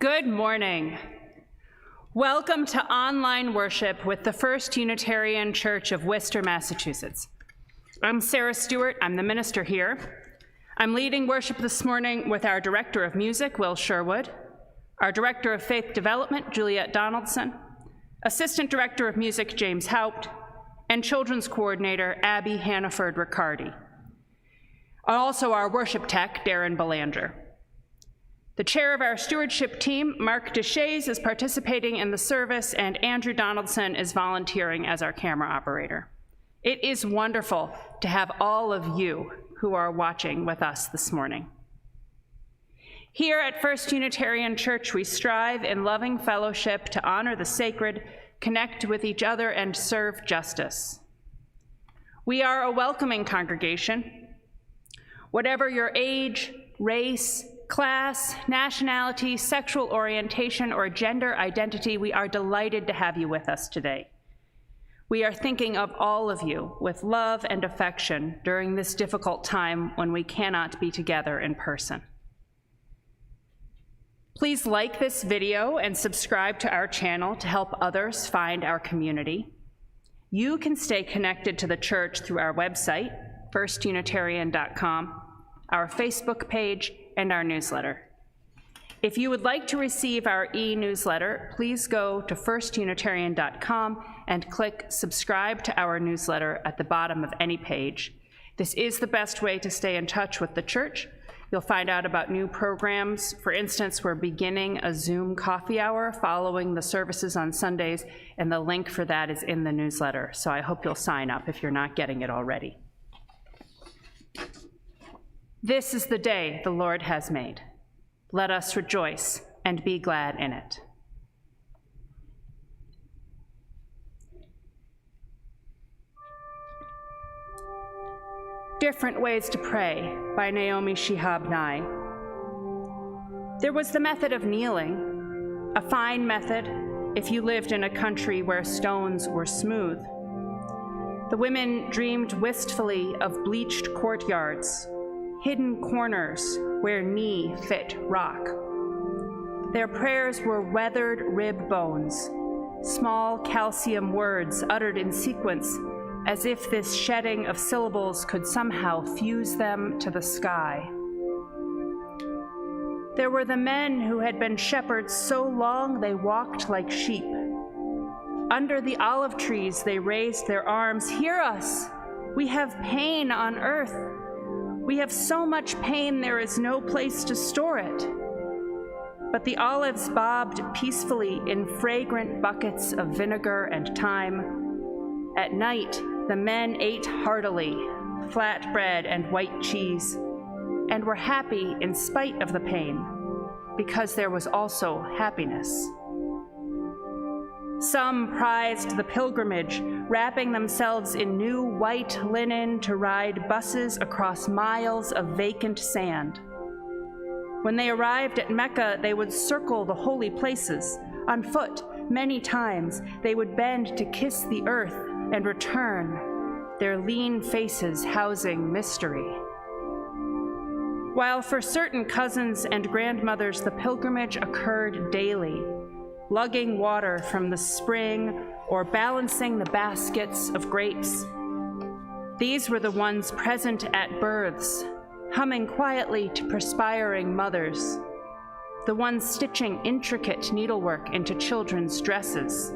Good morning. Welcome to online worship with the First Unitarian Church of Worcester, Massachusetts. I'm Sarah Stewart, I'm the minister here. I'm leading worship this morning with our Director of Music, Will Sherwood, our Director of Faith Development, Juliet Donaldson, Assistant Director of Music, James Haupt, and Children's Coordinator, Abby Hannaford Riccardi. Also our worship tech, Darren Belanger. The chair of our stewardship team, Mark Deshays, is participating in the service, and Andrew Donaldson is volunteering as our camera operator. It is wonderful to have all of you who are watching with us this morning. Here at First Unitarian Church, we strive in loving fellowship to honor the sacred, connect with each other, and serve justice. We are a welcoming congregation. Whatever your age, race, class, nationality, sexual orientation, or gender identity, we are delighted to have you with us today. We are thinking of all of you with love and affection during this difficult time when we cannot be together in person. Please like this video and subscribe to our channel to help others find our community. You can stay connected to the church through our website, firstunitarian.com, our Facebook page, and our newsletter. If you would like to receive our e-newsletter, please go to firstunitarian.com and click subscribe to our newsletter at the bottom of any page. This is the best way to stay in touch with the church. You'll find out about new programs. For instance, we're beginning a Zoom coffee hour following the services on Sundays, and the link for that is in the newsletter. So I hope you'll sign up if you're not getting it already. This is the day the Lord has made. Let us rejoice and be glad in it. Different Ways to Pray by Naomi Shihab Nye. There was the method of kneeling, a fine method if you lived in a country where stones were smooth. The women dreamed wistfully of bleached courtyards, hidden corners where knee fit rock. Their prayers were weathered rib bones, small calcium words uttered in sequence as if this shedding of syllables could somehow fuse them to the sky. There were the men who had been shepherds so long they walked like sheep. Under the olive trees they raised their arms. Hear us! We have pain on earth. We have so much pain there is no place to store it. But the olives bobbed peacefully in fragrant buckets of vinegar and thyme. At night, the men ate heartily, flat bread and white cheese, and were happy in spite of the pain, because there was also happiness. Some prized the pilgrimage, wrapping themselves in new white linen to ride buses across miles of vacant sand. When they arrived at Mecca, they would circle the holy places. On foot, many times, they would bend to kiss the earth and return, their lean faces housing mystery. While for certain cousins and grandmothers, the pilgrimage occurred daily, lugging water from the spring or balancing the baskets of grapes. These were the ones present at births, humming quietly to perspiring mothers, the ones stitching intricate needlework into children's dresses,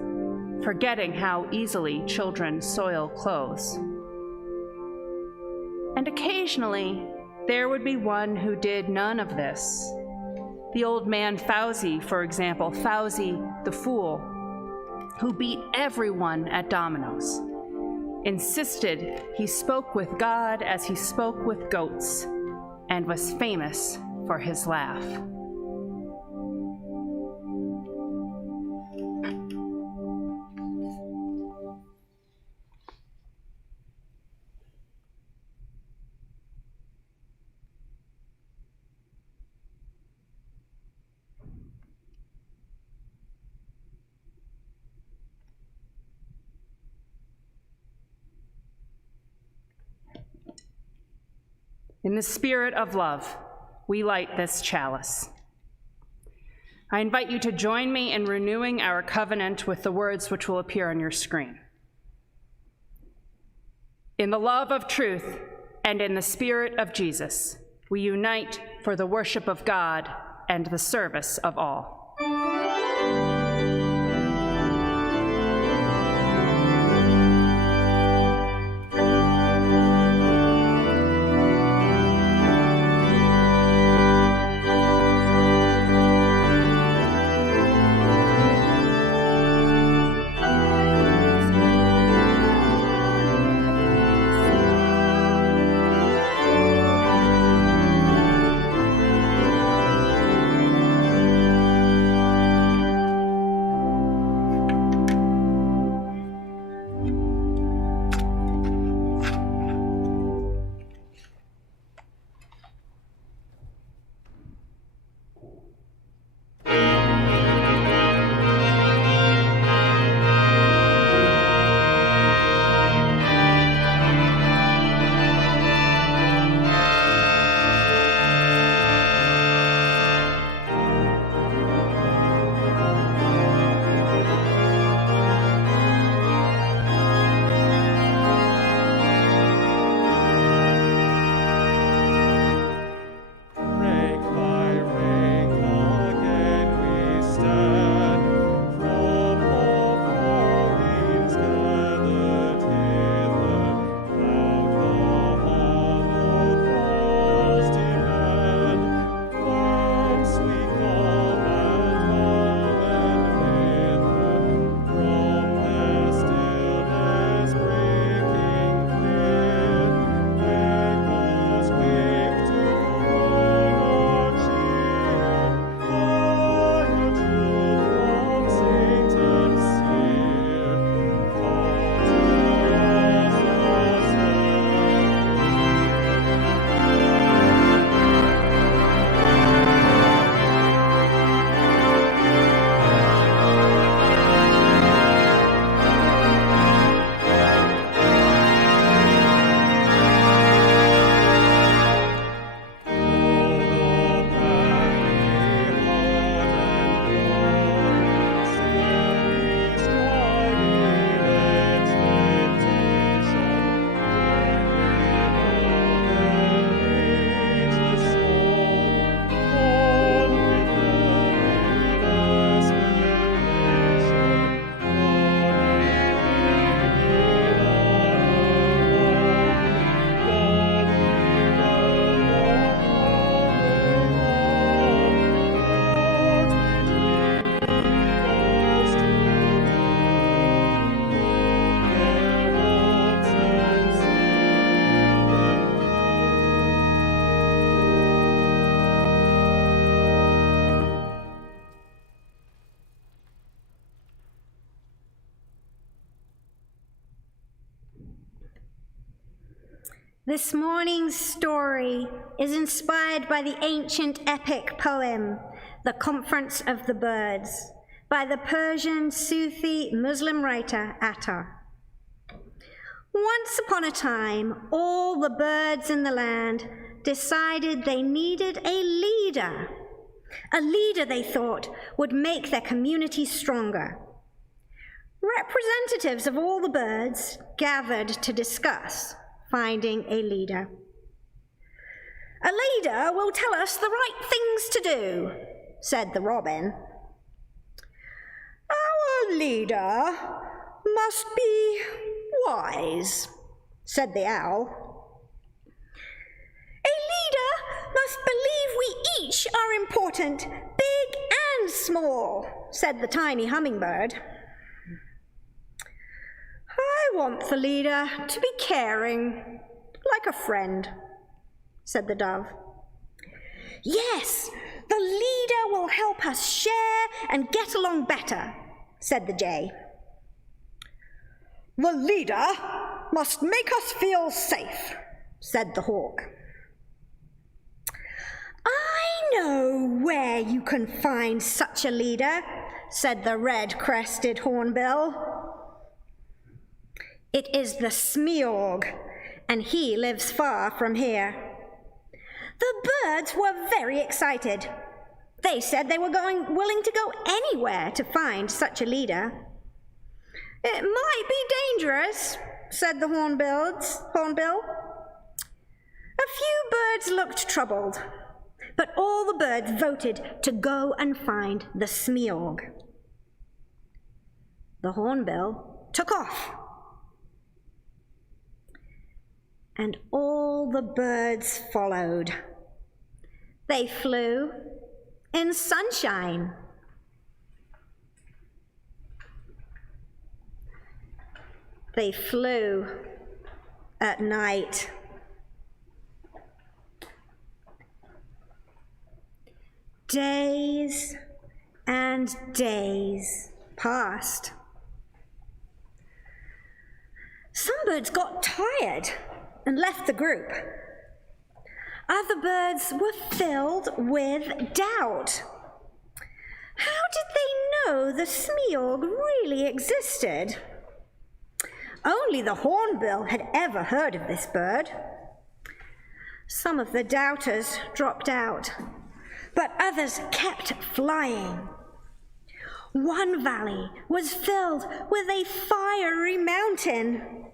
forgetting how easily children soil clothes. And occasionally, there would be one who did none of this. The old man Fauzi, for example, Fauzi the fool, who beat everyone at dominoes, insisted he spoke with God as he spoke with goats, and was famous for his laugh. In the spirit of love, we light this chalice. I invite you to join me in renewing our covenant with the words which will appear on your screen. In the love of truth and in the spirit of Jesus, we unite for the worship of God and the service of all. This morning's story is inspired by the ancient epic poem, The Conference of the Birds, by the Persian Sufi Muslim writer Attar. Once upon a time, all the birds in the land decided they needed a leader they thought would make their community stronger. Representatives of all the birds gathered to discuss finding a leader. A leader will tell us the right things to do, said the robin. Our leader must be wise, said the owl. A leader must believe we each are important, big and small, said the tiny hummingbird. I want the leader to be caring, like a friend, said the dove. Yes, the leader will help us share and get along better, said the jay. The leader must make us feel safe, said the hawk. I know where you can find such a leader, said the red-crested hornbill. It is the Smeorg, and he lives far from here. The birds were very excited. They said they were willing to go anywhere to find such a leader. "It might be dangerous," said the Hornbill. A few birds looked troubled, but all the birds voted to go and find the Smeorg. The Hornbill took off, and all the birds followed. They flew in sunshine. They flew at night. Days and days passed. Some birds got tired and left the group. Other birds were filled with doubt. How did they know the Smeorg really existed? Only the Hornbill had ever heard of this bird. Some of the doubters dropped out, but others kept flying. One valley was filled with a fiery mountain.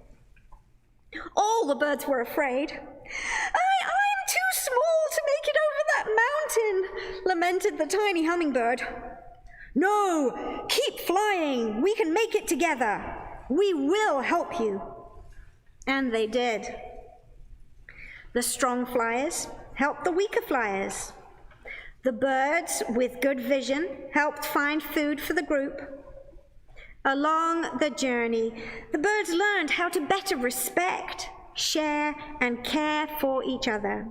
All the birds were afraid. I'm too small to make it over that mountain," lamented the tiny hummingbird. "No, keep flying. We can make it together. We will help you." And they did. The strong flyers helped the weaker flyers. The birds with good vision helped find food for the group. Along the journey, the birds learned how to better respect, share, and care for each other.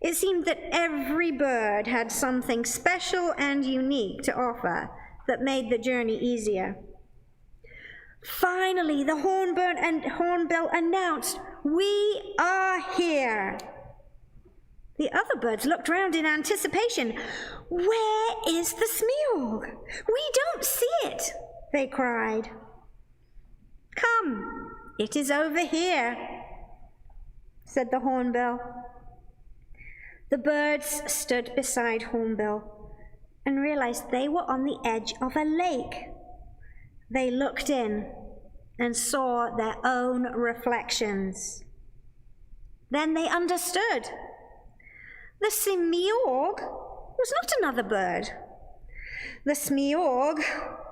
It seemed that every bird had something special and unique to offer that made the journey easier. Finally, the Hornbill announced, "We are here." The other birds looked round in anticipation. "Where is the Smeorg? We don't see it," they cried. "Come, it is over here," said the Hornbill. The birds stood beside Hornbill and realized they were on the edge of a lake. They looked in and saw their own reflections. Then they understood. The Smeorg was not another bird. The Smeorg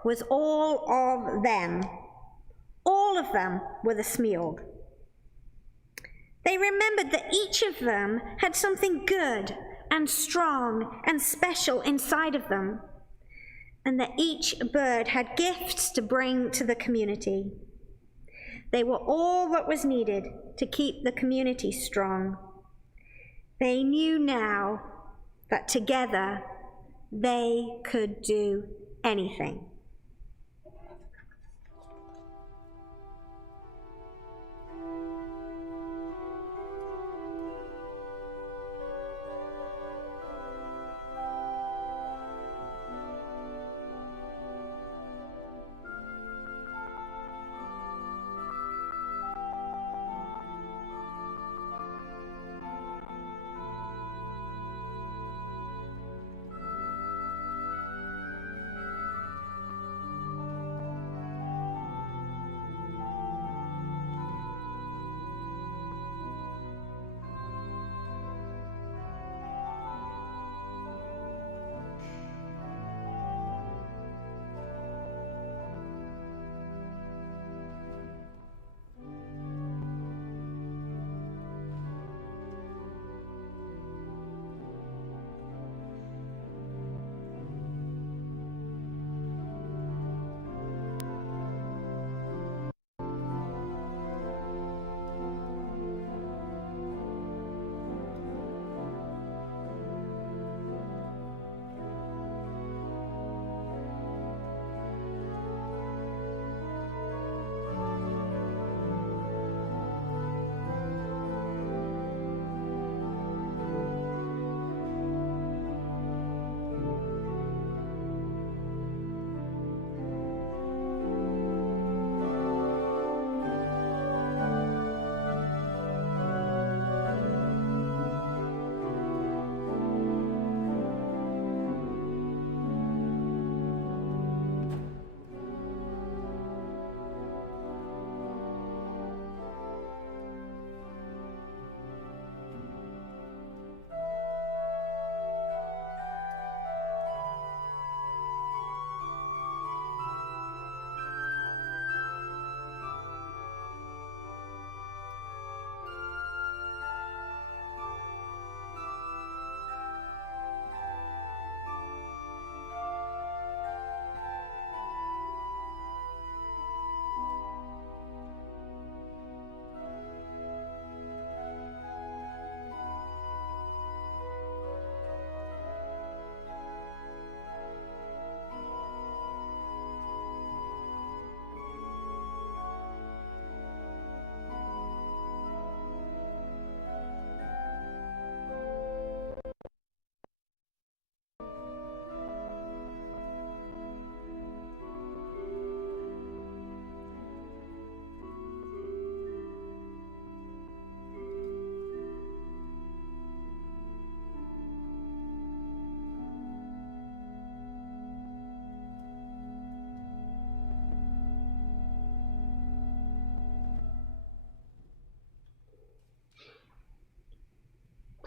was all of them. All of them were the Smeorg. They remembered that each of them had something good and strong and special inside of them, and that each bird had gifts to bring to the community. They were all that was needed to keep the community strong. They knew now that together they could do anything.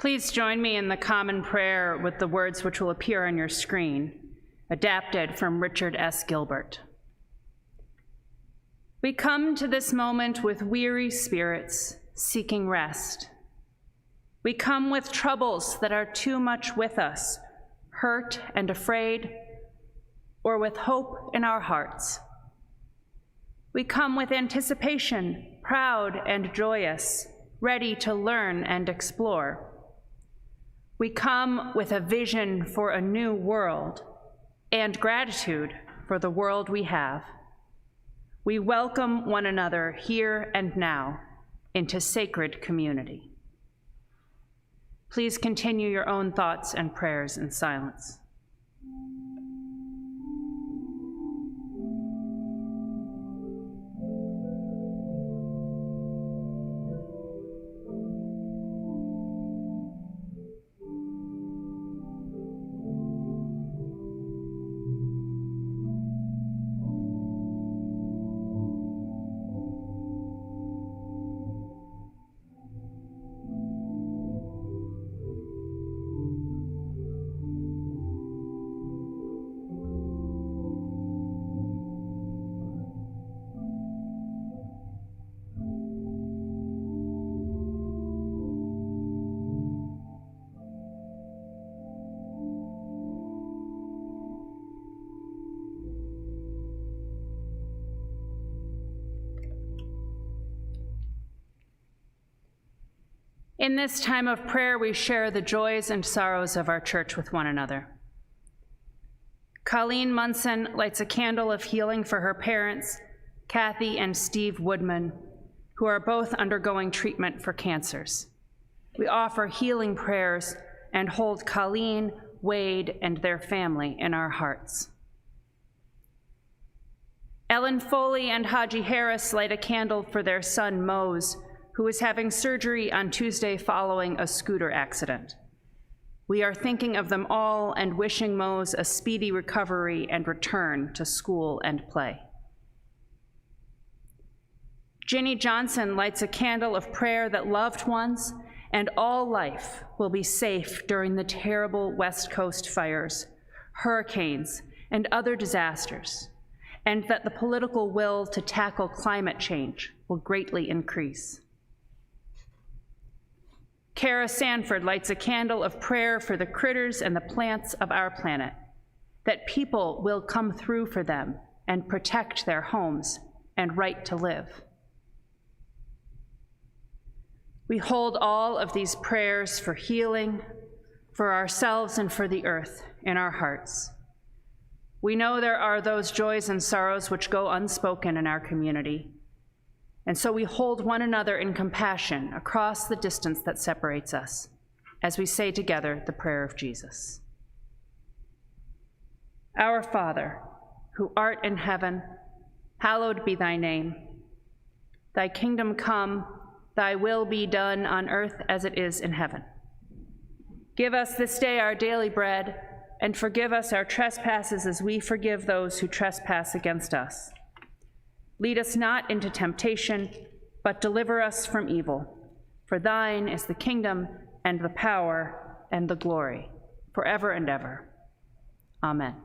Please join me in the common prayer with the words which will appear on your screen, adapted from Richard S. Gilbert. We come to this moment with weary spirits, seeking rest. We come with troubles that are too much with us, hurt and afraid, or with hope in our hearts. We come with anticipation, proud and joyous, ready to learn and explore. We come with a vision for a new world and gratitude for the world we have. We welcome one another here and now into sacred community. Please continue your own thoughts and prayers in silence. In this time of prayer, we share the joys and sorrows of our church with one another. Colleen Munson lights a candle of healing for her parents, Kathy and Steve Woodman, who are both undergoing treatment for cancers. We offer healing prayers and hold Colleen, Wade, and their family in our hearts. Ellen Foley and Haji Harris light a candle for their son, Mose, who is having surgery on Tuesday following a scooter accident. We are thinking of them all and wishing Mose a speedy recovery and return to school and play. Ginny Johnson lights a candle of prayer that loved ones and all life will be safe during the terrible West Coast fires, hurricanes, and other disasters, and that the political will to tackle climate change will greatly increase. Kara Sanford lights a candle of prayer for the critters and the plants of our planet, that people will come through for them and protect their homes and right to live. We hold all of these prayers for healing, for ourselves and for the earth in our hearts. We know there are those joys and sorrows which go unspoken in our community, and so we hold one another in compassion across the distance that separates us, as we say together the prayer of Jesus. Our Father, who art in heaven, hallowed be thy name. Thy kingdom come, thy will be done on earth as it is in heaven. Give us this day our daily bread, and forgive us our trespasses as we forgive those who trespass against us. Lead us not into temptation, but deliver us from evil. For thine is the kingdom and the power and the glory, forever and ever. Amen.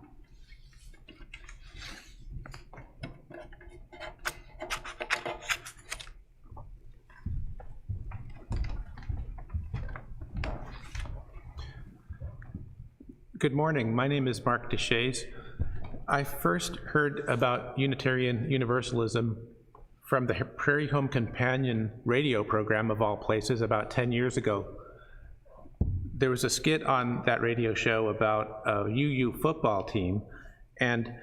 Good morning. My name is Mark Deshays. I first heard about Unitarian Universalism from the Prairie Home Companion radio program, of all places, about 10 years ago. There was a skit on that radio show about a UU football team, and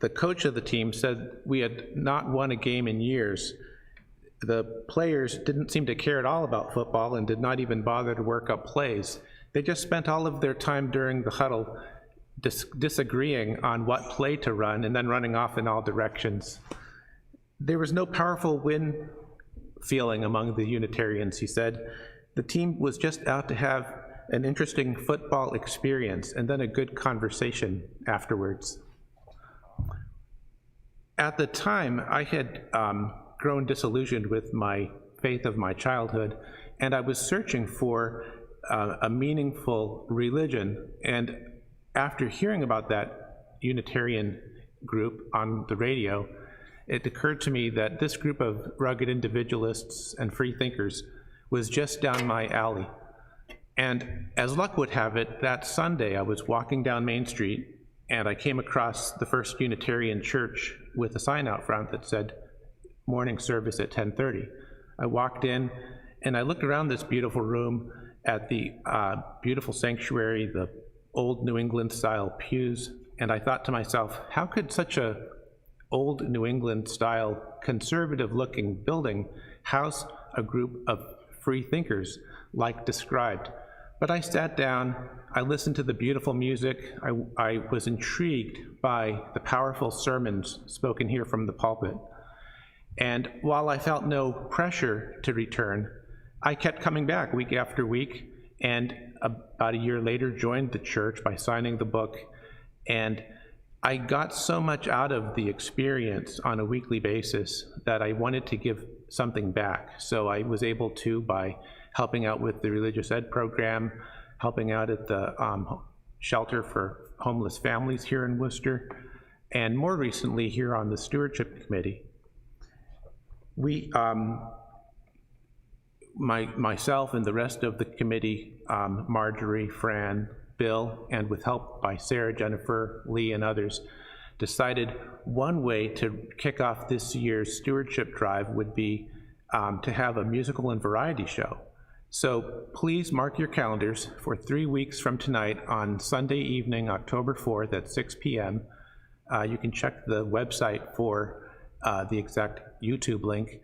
the coach of the team said we had not won a game in years. The players didn't seem to care at all about football and did not even bother to work up plays. They just spent all of their time during the huddle disagreeing on what play to run and then running off in all directions. There was no powerful win feeling among the Unitarians, he said. The team was just out to have an interesting football experience and then a good conversation afterwards. At the time, I had grown disillusioned with my faith of my childhood, and I was searching for a meaningful religion. And after hearing about that Unitarian group on the radio, it occurred to me that this group of rugged individualists and free thinkers was just down my alley. And as luck would have it, that Sunday I was walking down Main Street and I came across the First Unitarian Church with a sign out front that said, morning service at 10:30. I walked in and I looked around this beautiful room at the beautiful sanctuary, the old New England style pews, and I thought to myself, how could such a old New England style conservative looking building house a group of free thinkers like described? But I sat down, I listened to the beautiful music, I was intrigued by the powerful sermons spoken here from the pulpit. And while I felt no pressure to return, I kept coming back week after week, and about a year later joined the church by signing the book. And I got so much out of the experience on a weekly basis that I wanted to give something back. So I was able to, by helping out with the religious ed program, helping out at the shelter for homeless families here in Worcester, and more recently here on the stewardship committee. We, myself and the rest of the committee, Marjorie, Fran, Bill, and with help by Sarah, Jennifer, Lee, and others, decided one way to kick off this year's stewardship drive would be to have a musical and variety show. So please mark your calendars for 3 weeks from tonight on Sunday evening, October 4th at 6 p.m. You can check the website for the exact YouTube link.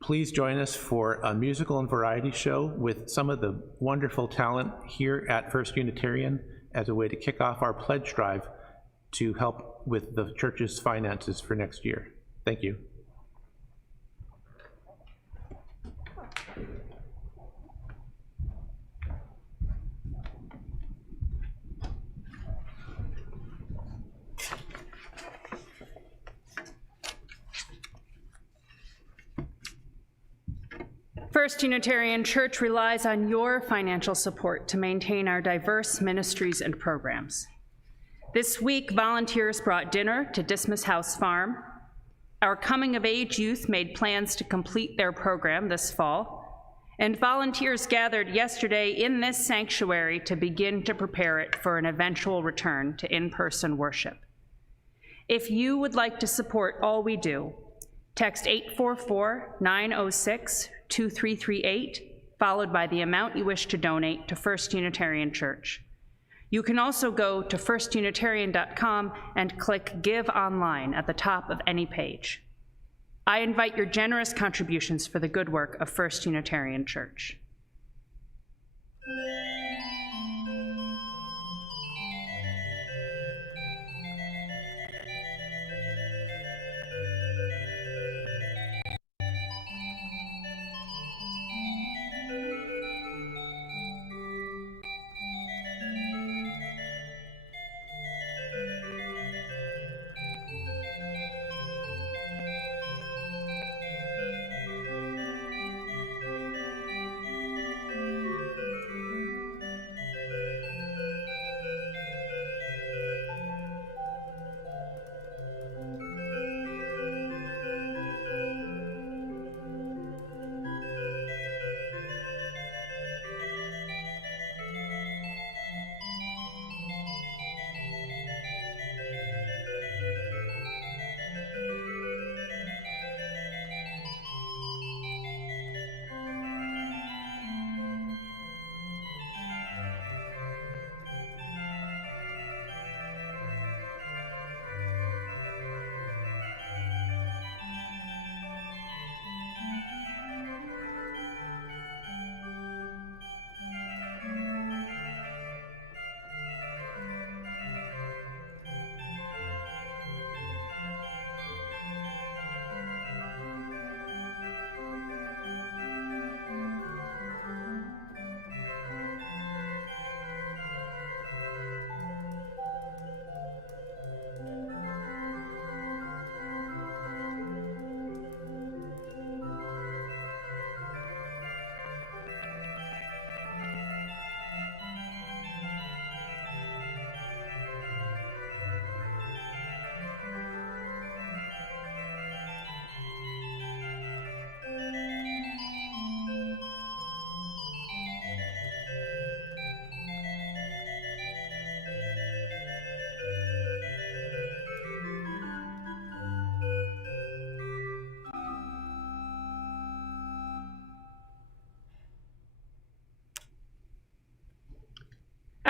Please join us for a musical and variety show with some of the wonderful talent here at First Unitarian as a way to kick off our pledge drive to help with the church's finances for next year. Thank you. First Unitarian Church relies on your financial support to maintain our diverse ministries and programs. This week, volunteers brought dinner to Dismas House Farm. Our coming-of-age youth made plans to complete their program this fall, and volunteers gathered yesterday in this sanctuary to begin to prepare it for an eventual return to in-person worship. If you would like to support all we do, text 844-906-2338, followed by the amount you wish to donate to First Unitarian Church. You can also go to firstunitarian.com and click Give Online at the top of any page. I invite your generous contributions for the good work of First Unitarian Church.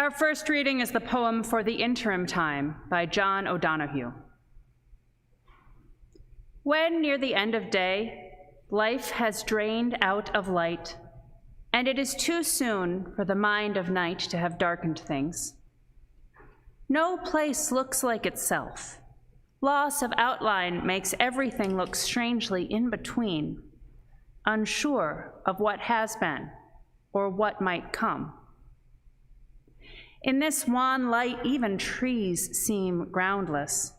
Our first reading is the poem For the Interim Time by John O'Donohue. When near the end of day, life has drained out of light, and it is too soon for the mind of night to have darkened things. No place looks like itself. Loss of outline makes everything look strangely in between, unsure of what has been or what might come. In this wan light, even trees seem groundless.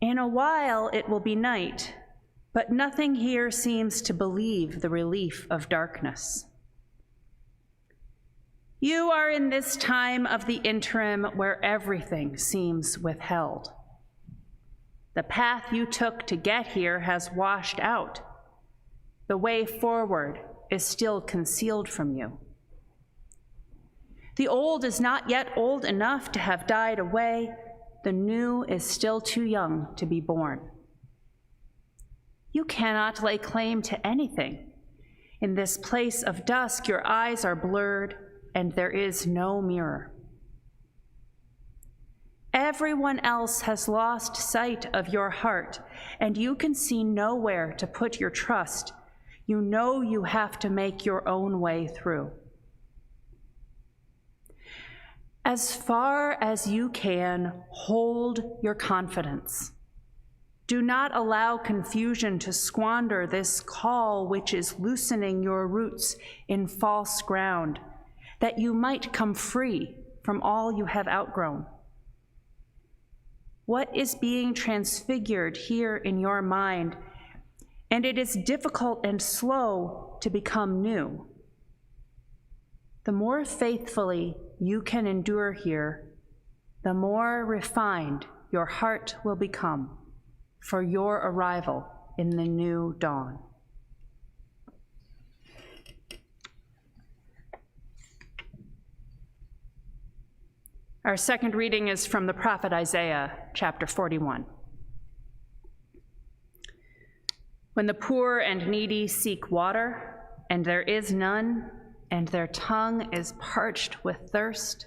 In a while it will be night, but nothing here seems to believe the relief of darkness. You are in this time of the interim where everything seems withheld. The path you took to get here has washed out. The way forward is still concealed from you. The old is not yet old enough to have died away. The new is still too young to be born. You cannot lay claim to anything. In this place of dusk, your eyes are blurred, and there is no mirror. Everyone else has lost sight of your heart, and you can see nowhere to put your trust. You know you have to make your own way through. As far as you can, hold your confidence. Do not allow confusion to squander this call which is loosening your roots in false ground, that you might come free from all you have outgrown. What is being transfigured here in your mind, and it is difficult and slow to become new. The more faithfully you can endure here, the more refined your heart will become for your arrival in the new dawn. Our second reading is from the prophet Isaiah, chapter 41. When the poor and needy seek water, and there is none, and their tongue is parched with thirst,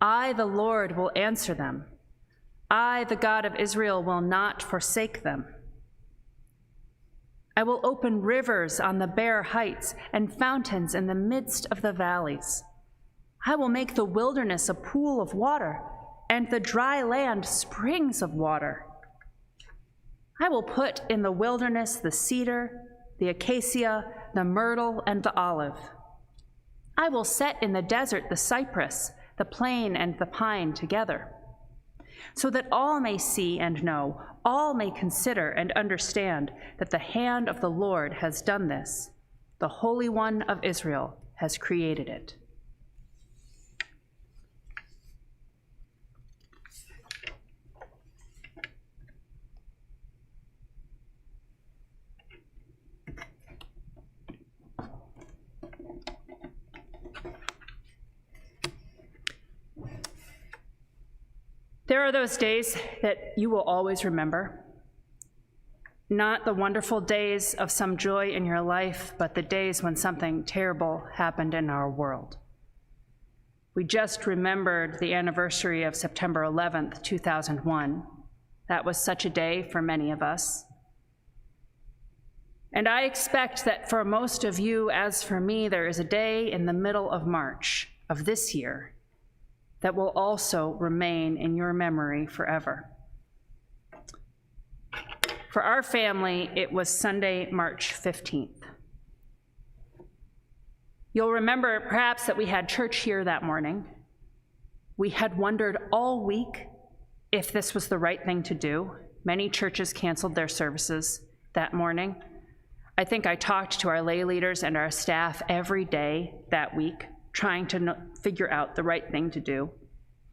I, the Lord, will answer them. I, the God of Israel, will not forsake them. I will open rivers on the bare heights and fountains in the midst of the valleys. I will make the wilderness a pool of water, and the dry land springs of water. I will put in the wilderness the cedar, the acacia, the myrtle, and the olive. I will set in the desert the cypress, the plane, and the pine together, so that all may see and know, all may consider and understand that the hand of the Lord has done this. The Holy One of Israel has created it. There are those days that you will always remember. Not the wonderful days of some joy in your life, but the days when something terrible happened in our world. We just remembered the anniversary of September 11th, 2001. That was such a day for many of us. And I expect that for most of you, as for me, there is a day in the middle of March of this year that will also remain in your memory forever. For our family, it was Sunday, March 15th. You'll remember perhaps that we had church here that morning. We had wondered all week if this was the right thing to do. Many churches canceled their services that morning. I think I talked to our lay leaders and our staff every day that week, trying to figure out the right thing to do.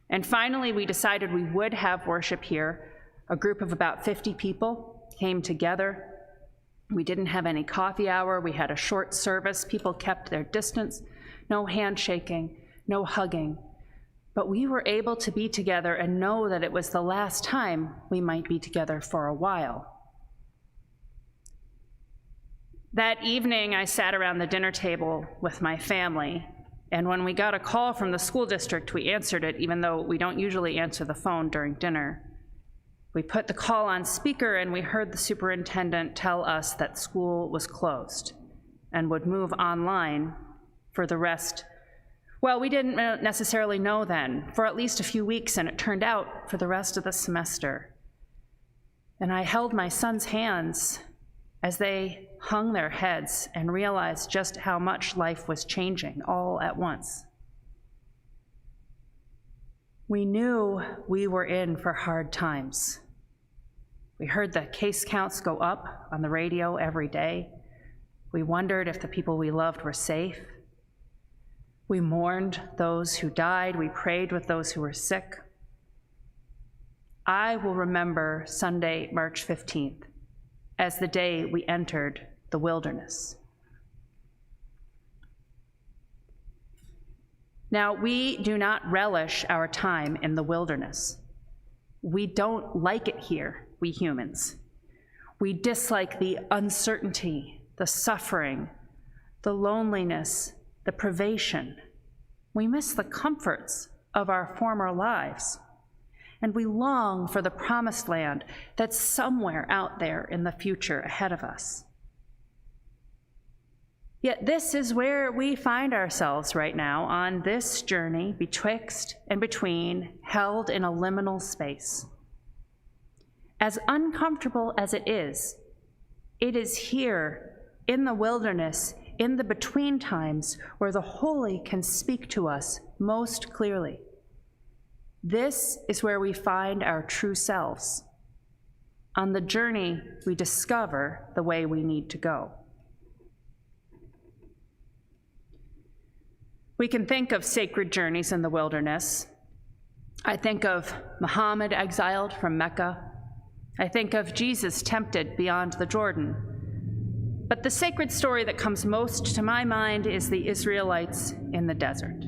And finally, we decided we would have worship here. A group of about 50 people came together. We didn't have any coffee hour. We had a short service. People kept their distance, no handshaking, no hugging. But we were able to be together and know that it was the last time we might be together for a while. That evening, I sat around the dinner table with my family, And when we got a call from the school district, we answered it, even though we don't usually answer the phone during dinner. We put the call on speaker, and we heard the superintendent tell us that school was closed and would move online for the rest. Well, we didn't necessarily know then, for at least a few weeks, and it turned out for the rest of the semester. And I held my son's hands as they hung their heads and realized just how much life was changing all at once. We knew we were in for hard times. We heard the case counts go up on the radio every day. We wondered if the people we loved were safe. We mourned those who died. We prayed with those who were sick. I will remember Sunday, March 15th, as the day we entered the wilderness. Now, we do not relish our time in the wilderness. We don't like it here, we humans. We dislike the uncertainty, the suffering, the loneliness, the privation. We miss the comforts of our former lives. And we long for the promised land that's somewhere out there in the future ahead of us. Yet this is where we find ourselves right now, on this journey betwixt and between, held in a liminal space. As uncomfortable as it is here in the wilderness, in the between times, where the holy can speak to us most clearly. This is where we find our true selves. On the journey, we discover the way we need to go. We can think of sacred journeys in the wilderness. I think of Muhammad exiled from Mecca. I think of Jesus tempted beyond the Jordan. But the sacred story that comes most to my mind is the Israelites in the desert.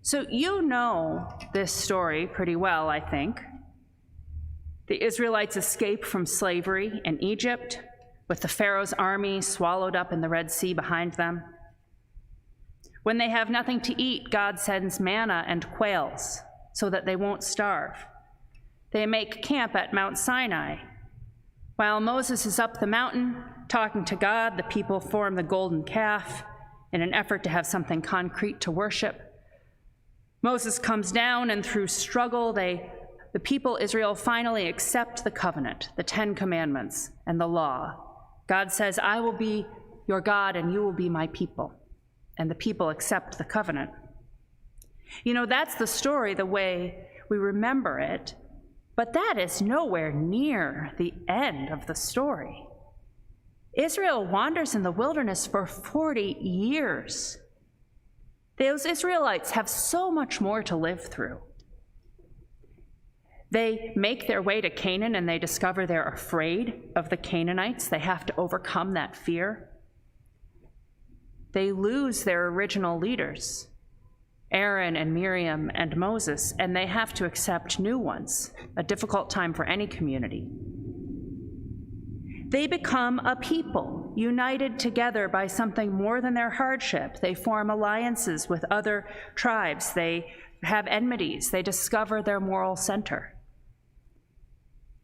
So you know this story pretty well, I think. The Israelites escape from slavery in Egypt, with the Pharaoh's army swallowed up in the Red Sea behind them. When they have nothing to eat, God sends manna and quails so that they won't starve. They make camp at Mount Sinai. While Moses is up the mountain talking to God, the people form the golden calf in an effort to have something concrete to worship. Moses comes down, and through struggle, the people Israel finally accept the covenant, the 10 Commandments, and the law. God says, I will be your God, and you will be my people. And the people accept the covenant. You know, that's the story the way we remember it, but that is nowhere near the end of the story. Israel wanders in the wilderness for 40 years. Those Israelites have so much more to live through. They make their way to Canaan, and they discover they're afraid of the Canaanites. They have to overcome that fear. They lose their original leaders, Aaron and Miriam and Moses, and they have to accept new ones, a difficult time for any community. They become a people, united together by something more than their hardship. They form alliances with other tribes. They have enmities. They discover their moral center.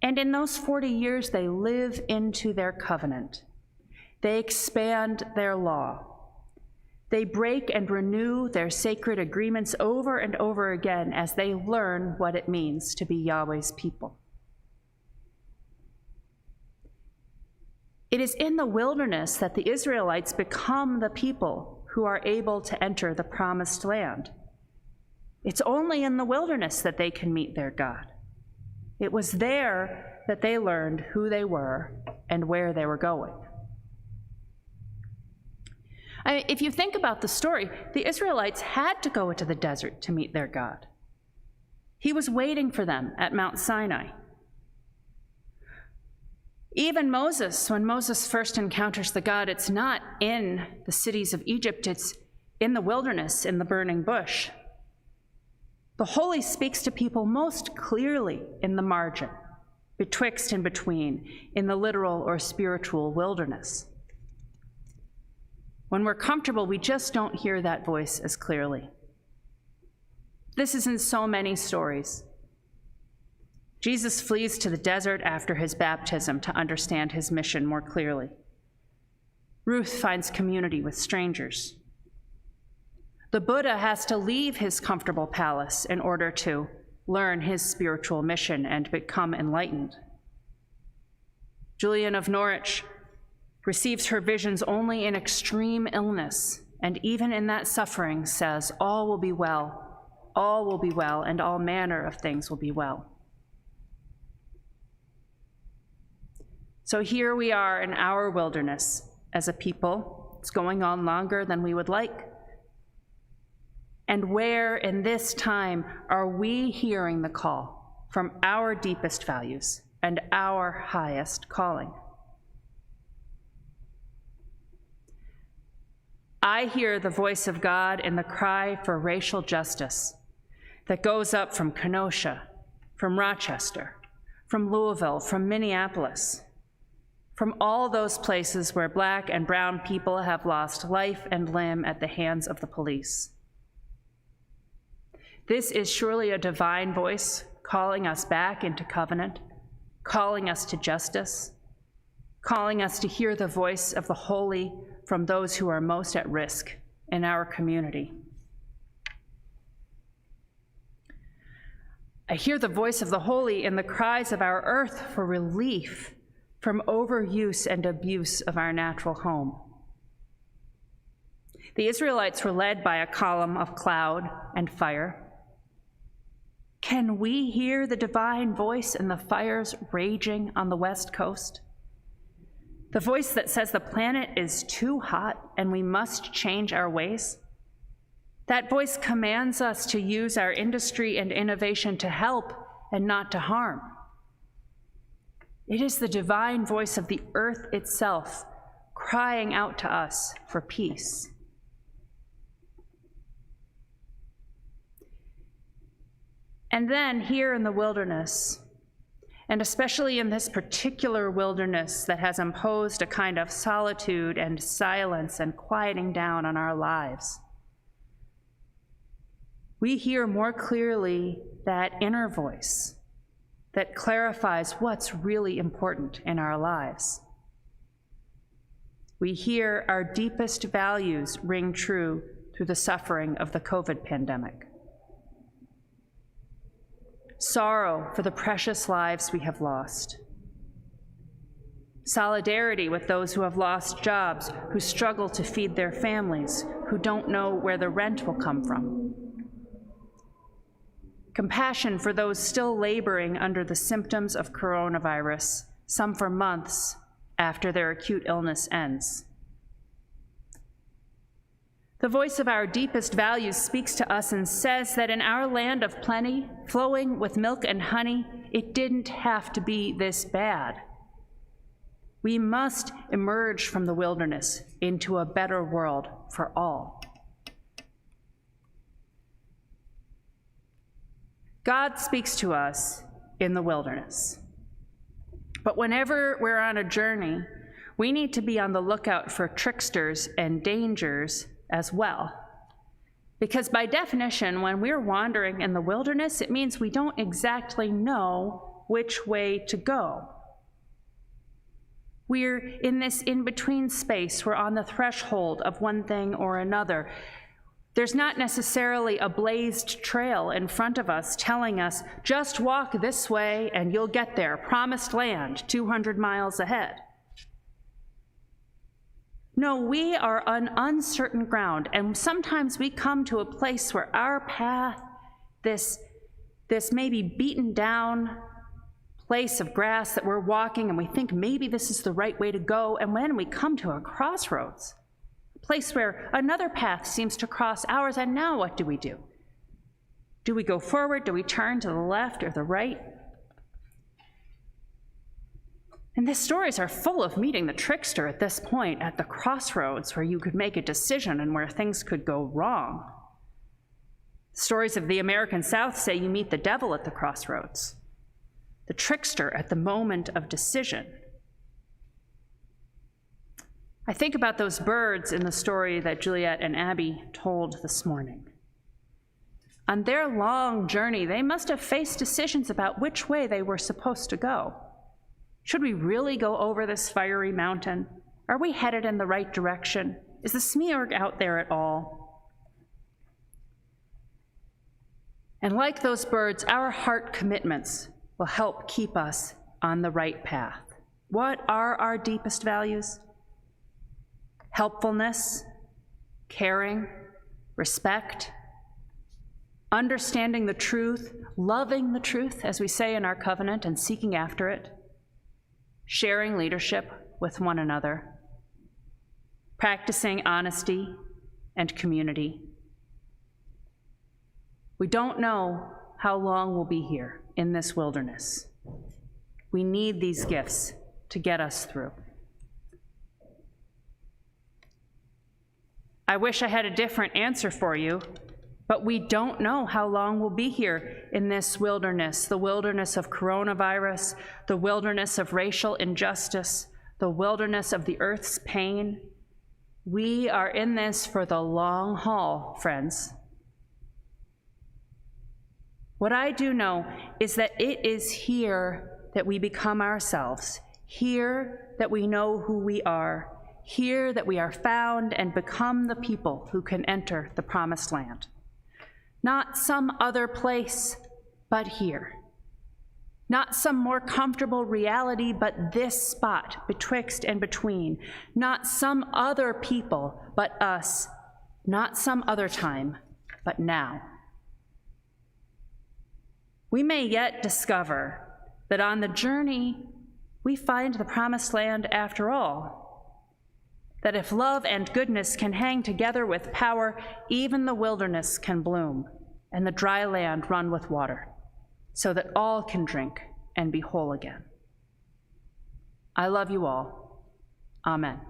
And in those 40 years, they live into their covenant. They expand their law. They break and renew their sacred agreements over and over again as they learn what it means to be Yahweh's people. It is in the wilderness that the Israelites become the people who are able to enter the promised land. It's only in the wilderness that they can meet their God. It was there that they learned who they were and where they were going. If you think about the story, the Israelites had to go into the desert to meet their God. He was waiting for them at Mount Sinai. Even Moses, when Moses first encounters the God, it's not in the cities of Egypt, it's in the wilderness, in the burning bush. The Holy speaks to people most clearly in the margin, betwixt and between, in the literal or spiritual wilderness. When we're comfortable, we just don't hear that voice as clearly. This is in so many stories. Jesus flees to the desert after his baptism to understand his mission more clearly. Ruth finds community with strangers. The Buddha has to leave his comfortable palace in order to learn his spiritual mission and become enlightened. Julian of Norwich receives her visions only in extreme illness, and even in that suffering says, all will be well, and all manner of things will be well. So here we are in our wilderness as a people. It's going on longer than we would like. And where in this time are we hearing the call from our deepest values and our highest calling? I hear the voice of God in the cry for racial justice that goes up from Kenosha, from Rochester, from Louisville, from Minneapolis, from all those places where Black and brown people have lost life and limb at the hands of the police. This is surely a divine voice calling us back into covenant, calling us to justice, calling us to hear the voice of the holy from those who are most at risk in our community. I hear the voice of the holy in the cries of our earth for relief from overuse and abuse of our natural home. The Israelites were led by a column of cloud and fire. Can we hear the divine voice in the fires raging on the West Coast? The voice that says the planet is too hot and we must change our ways? That voice commands us to use our industry and innovation to help and not to harm. It is the divine voice of the earth itself crying out to us for peace. And then here in the wilderness, and especially in this particular wilderness that has imposed a kind of solitude and silence and quieting down on our lives, we hear more clearly that inner voice that clarifies what's really important in our lives. We hear our deepest values ring true through the suffering of the COVID pandemic. Sorrow for the precious lives we have lost. Solidarity with those who have lost jobs, who struggle to feed their families, who don't know where the rent will come from. Compassion for those still laboring under the symptoms of coronavirus, some for months after their acute illness ends. The voice of our deepest values speaks to us and says that in our land of plenty, flowing with milk and honey, it didn't have to be this bad. We must emerge from the wilderness into a better world for all. God speaks to us in the wilderness. But whenever we're on a journey, we need to be on the lookout for tricksters and dangers as well. Because by definition, when we're wandering in the wilderness, it means we don't exactly know which way to go. We're in this in-between space. We're on the threshold of one thing or another. There's not necessarily a blazed trail in front of us telling us, just walk this way and you'll get there, promised land, 200 miles ahead. No, we are on uncertain ground, and sometimes we come to a place where our path, this maybe beaten down place of grass that we're walking, and we think maybe this is the right way to go, and when we come to a crossroads, a place where another path seems to cross ours, and now what do? Do we go forward? Do we turn to the left or the right? And these stories are full of meeting the trickster at this point, at the crossroads where you could make a decision and where things could go wrong. Stories of the American South say you meet the devil at the crossroads, the trickster at the moment of decision. I think about those birds in the story that Juliet and Abby told this morning. On their long journey, they must have faced decisions about which way they were supposed to go. Should we really go over this fiery mountain? Are we headed in the right direction? Is the smear out there at all? And like those birds, our heart commitments will help keep us on the right path. What are our deepest values? Helpfulness, caring, respect, understanding the truth, loving the truth, as we say in our covenant, and seeking after it, sharing leadership with one another, practicing honesty and community. We don't know how long we'll be here in this wilderness. We need these gifts to get us through. I wish I had a different answer for you, but we don't know how long we'll be here in this wilderness, the wilderness of coronavirus, the wilderness of racial injustice, the wilderness of the earth's pain. We are in this for the long haul, friends. What I do know is that it is here that we become ourselves, here that we know who we are, here that we are found and become the people who can enter the promised land. Not some other place, but here. Not some more comfortable reality, but this spot betwixt and between. Not some other people, but us. Not some other time, but now. We may yet discover that on the journey, we find the promised land after all. That if love and goodness can hang together with power, even the wilderness can bloom and the dry land run with water, so that all can drink and be whole again. I love you all. Amen.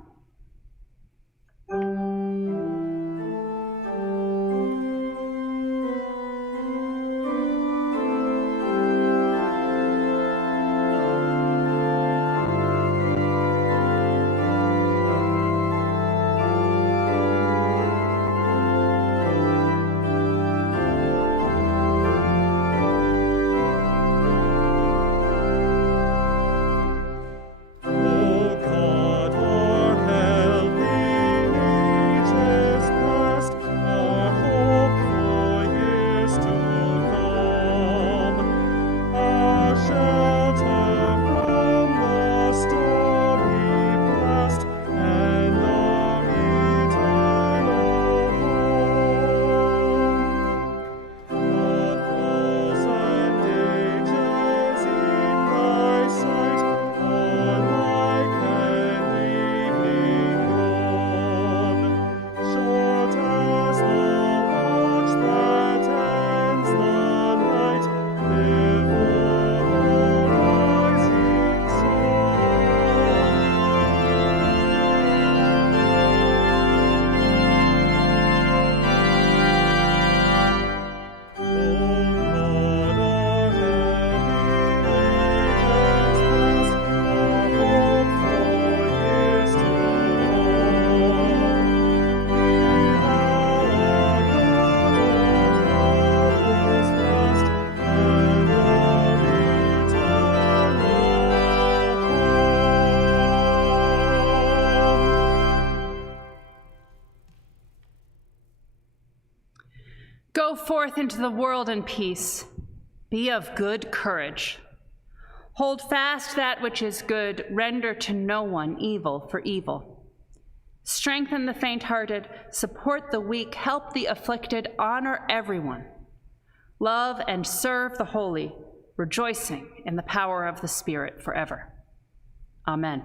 Go forth into the world in peace. Be of good courage. Hold fast that which is good. Render to no one evil for evil. Strengthen the faint-hearted. Support the weak. Help the afflicted. Honor everyone. Love and serve the holy, rejoicing in the power of the Spirit forever. Amen.